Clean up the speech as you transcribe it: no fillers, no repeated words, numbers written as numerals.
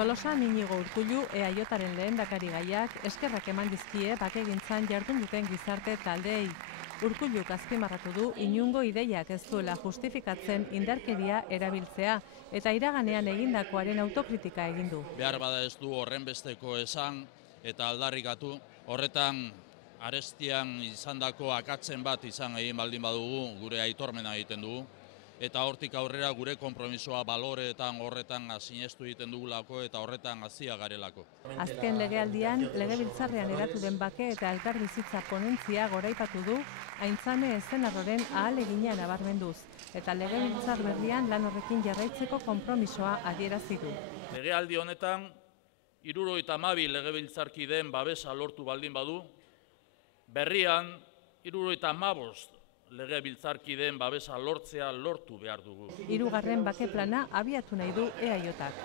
Tolosan Inigo Urkullu EAJaren lehendakari gaiak eskerrak eman dizkie bakegintzan jardun duten gizarte taldeei. Urkulluk azpimarratu du inungo ideiak ez duela justifikatzen indarkeria erabiltzea eta iraganean egindakoaren autokritika egin du. Behar bada ez du horrenbesteko esan eta aldarrikatu, horretan arestian izandako akatzen bat izan egin baldin badugu, gure aitormena egiten dugu. Eta hortik aurrera gure konpromisoa baloreetan horretan sinestu egiten dugulako eta horretan hazia garelako. Azken legealdian, legebiltzarrean eratu den bake eta elkarbizitza ponentzia goraipatu du, Aintzane Ezenarroren ahalegina nabarmenduz, eta legebiltzar berrian lan horrekin jarraitzeko konpromisoa adierazi du. Legealdi honetan, 72 legebiltzarkideen babesa lortu baldin badu, berrian 75 legebiltzarkideen babesa lortzea lortu behar dugu. Hirugarren bake plana abiatu nahi du EAJak.